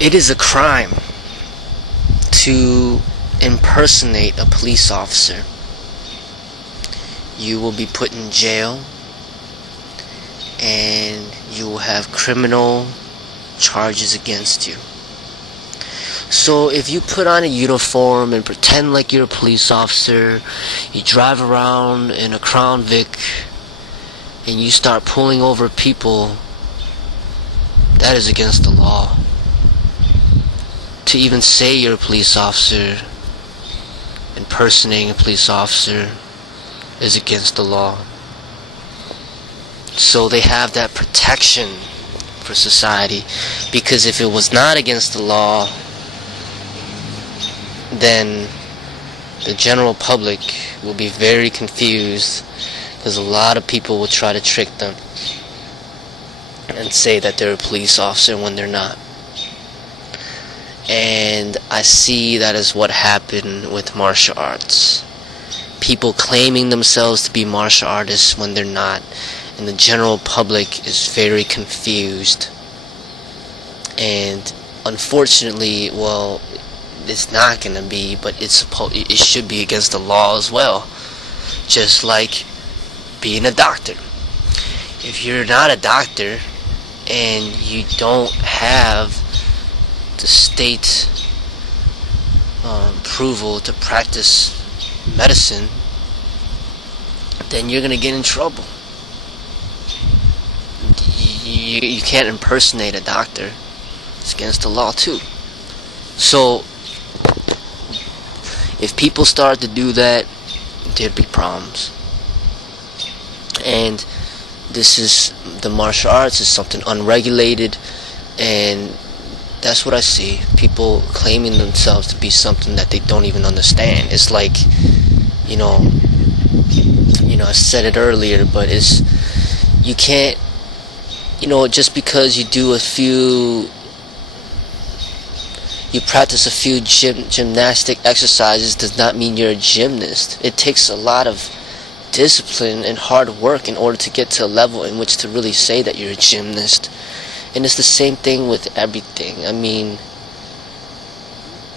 It is a crime to impersonate a police officer. You will be put in jail, and you will have criminal charges against you. So if you put on a uniform and pretend like you're a police officer, you drive around in a Crown Vic, and you start pulling over people, that is against the law. To even say you're a police officer, impersonating a police officer, is against the law. So they have that protection for society, because if it was not against the law, then the general public will be very confused, because a lot of people will try to trick them and say that they're a police officer when they're not. And I see that is what happened with martial arts. People claiming themselves to be martial artists when they're not, and the general public is very confused. And unfortunately, well, it's not gonna be, but it should be against the law as well. Just like being a doctor. If you're not a doctor and you don't have the state approval to practice medicine, then you're gonna get in trouble. You can't impersonate a doctor. It's against the law too. So if people start to do that, there'd be problems. And the martial arts is something unregulated, and that's what I see. People claiming themselves to be something that they don't even understand. It's like, I said it earlier, but you can't, just because you practice a few gymnastic exercises does not mean you're a gymnast. It takes a lot of discipline and hard work in order to get to a level in which to really say that you're a gymnast. And it's the same thing with everything. I mean,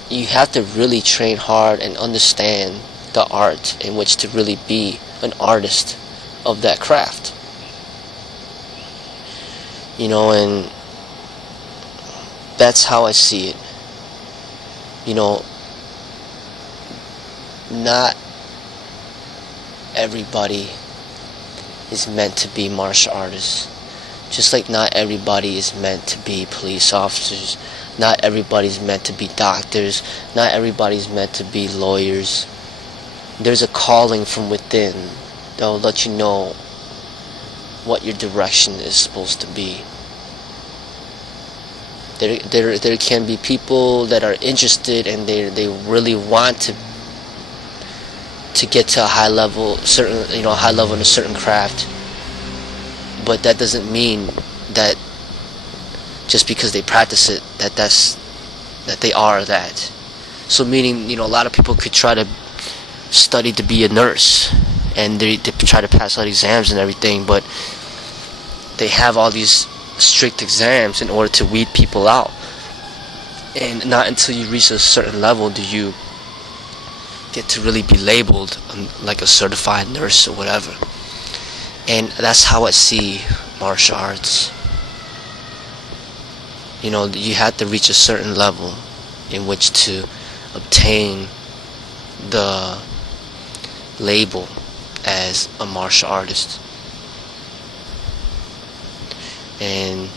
you have to really train hard and understand the art in which to really be an artist of that craft. And that's how I see it. Not everybody is meant to be martial artists. Just like not everybody is meant to be police officers. Not everybody's meant to be doctors. Not everybody's meant to be lawyers. There's a calling from within that will let you know what your direction is supposed to be. There can be people that are interested and they really want to get to a high level, high level in a certain craft. But that doesn't mean that just because they practice it that they are that. So meaning, a lot of people could try to study to be a nurse, and they try to pass all the exams and everything, but they have all these strict exams in order to weed people out. And not until you reach a certain level do you get to really be labeled like a certified nurse or whatever. And that's how I see martial arts. You have to reach a certain level in which to obtain the label as a martial artist. And